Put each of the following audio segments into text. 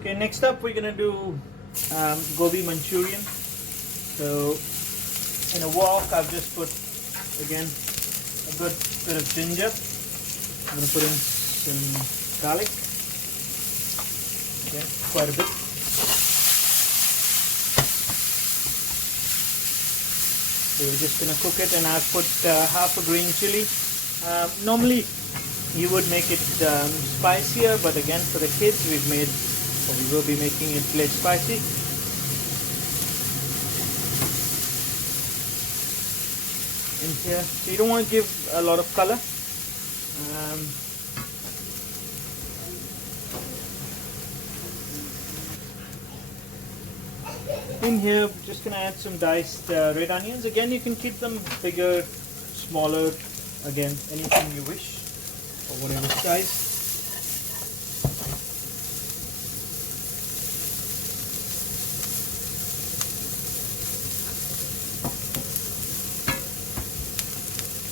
Okay, next up we're gonna do gobi manchurian. So in a wok, I've just put again a good bit of ginger. I'm gonna put in some garlic. Okay, quite a bit. So we're just gonna cook it, and I've put half a green chili. Normally you would make it spicier, but again for the kids we will be making it less spicy. In here, so you don't want to give a lot of color. In here, I'm just gonna add some diced red onions. Again, you can keep them bigger, smaller, again, anything you wish, or whatever size.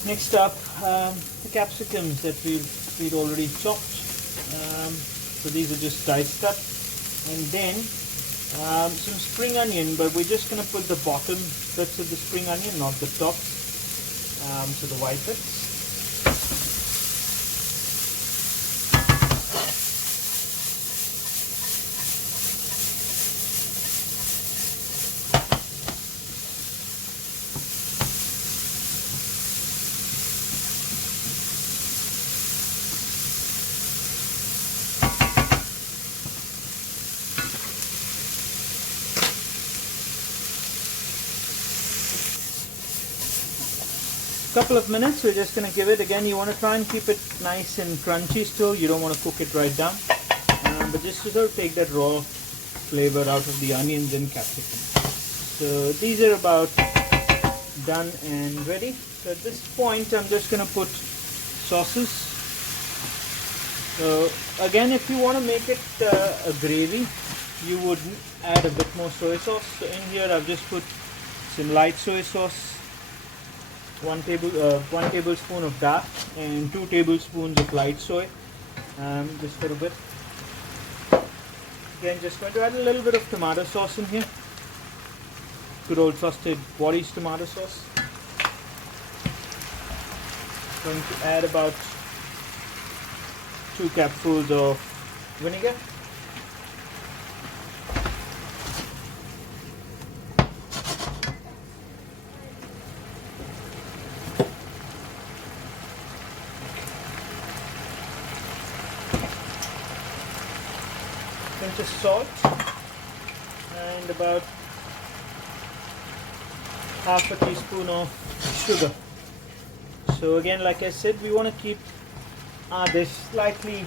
Next up, the capsicums that we'd already chopped. So these are just diced up, and then some spring onion, but we're just going to put the bottom bits of the spring onion, not the top, so the white bits. Couple of minutes, we're just going to give it. Again, you want to try and keep it nice and crunchy still. You don't want to cook it right down, but just to sort of take that raw flavor out of the onions and capsicum. So these are about done and ready. So at this point, I'm just going to put sauces. So again, if you want to make it a gravy, you would add a bit more soy sauce. So in here, I've just put some light soy sauce. 1 tablespoon of dark and 2 tablespoons of light soy, just for a bit. Again, just going to add a little bit of tomato sauce in here. Good old trusted Body's tomato sauce. Going to add about 2 cupfuls of vinegar. Pinch of salt and about half a teaspoon of sugar. So again, like I said, we want to keep our dish slightly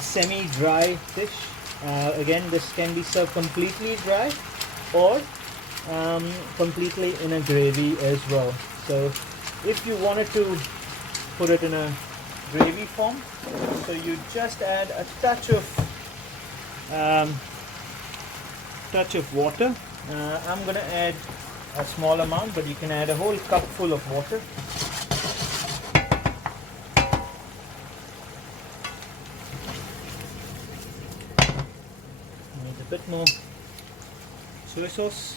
semi-dry dish. Again, this can be served completely dry or completely in a gravy as well. So if you wanted to put it in a gravy form, so you just add a touch of water. I'm going to add a small amount, but you can add a whole cup full of water. Need a bit more soy sauce.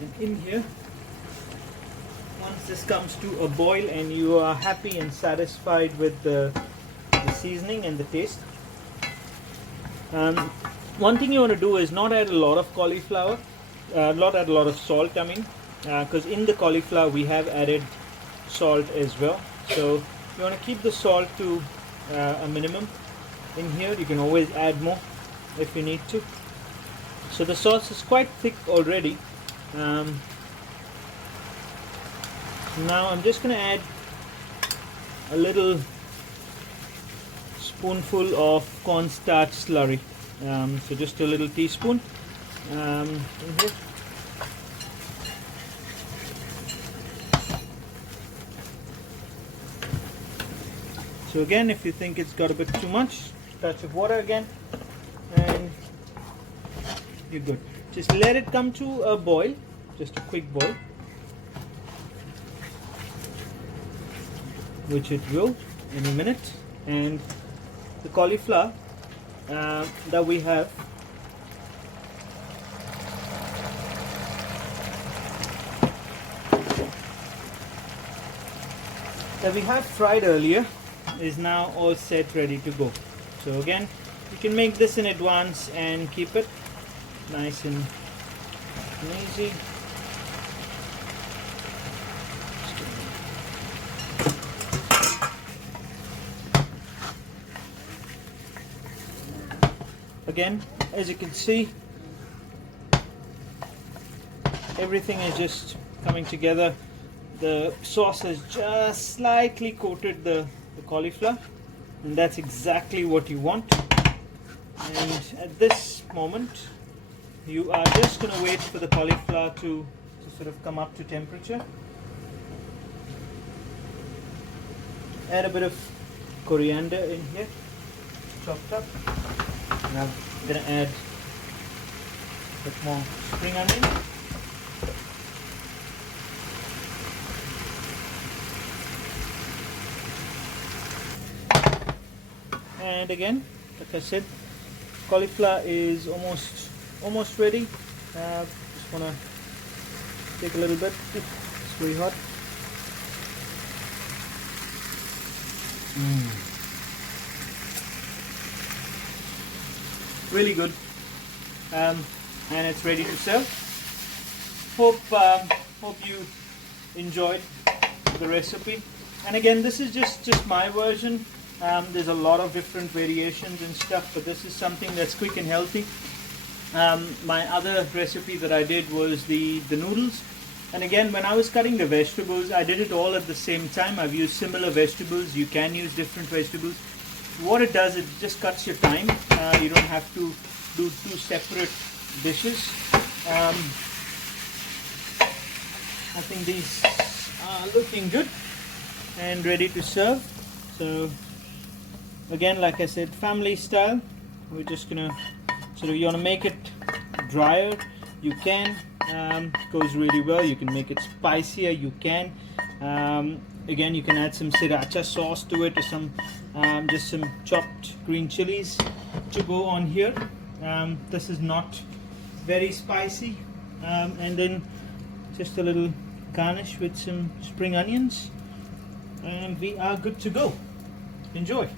And in here, once this comes to a boil and you are happy and satisfied with the seasoning and the taste, one thing you want to do is not add a lot of cauliflower, not add a lot of salt, because in the cauliflower we have added salt as well. So you want to keep the salt to a minimum. In here you can always add more if you need to. So the sauce is quite thick already. Now I'm just going to add a little spoonful of cornstarch slurry. So just a little teaspoon in here. So again, if you think it's got a bit too much, touch of water again, and you're good. Just let it come to a boil, just a quick boil. which it will in a minute. And the cauliflower that we have fried earlier is now all set, ready to go. So again, you can make this in advance and keep it nice and easy. Again, as you can see, everything is just coming together. The sauce has just slightly coated the cauliflower, and that's exactly what you want. And at this moment, you are just going to wait for the cauliflower to sort of come up to temperature. Add a bit of coriander in here, chopped up. And I'm going to add a bit more spring onion. And again, like I said, cauliflower is almost ready. Just want to take a little bit. It's very hot. Really good, and it's ready to serve. Hope you enjoyed the recipe. And again, this is just my version. There's a lot of different variations and stuff, but this is something that's quick and healthy. My other recipe that I did was the noodles. And again, when I was cutting the vegetables, I did it all at the same time. I've used similar vegetables. You can use different vegetables. What it does, it just cuts your time. You don't have to do two separate dishes. I think these are looking good and ready to serve. So again, like I said, family style. We're just gonna you want to make it drier, you can. Goes really well. You can make it spicier, you can. Again, you can add some sriracha sauce to it, or just some chopped green chilies to go on here. This is not very spicy. And then just a little garnish with some spring onions, and we are good to go. Enjoy.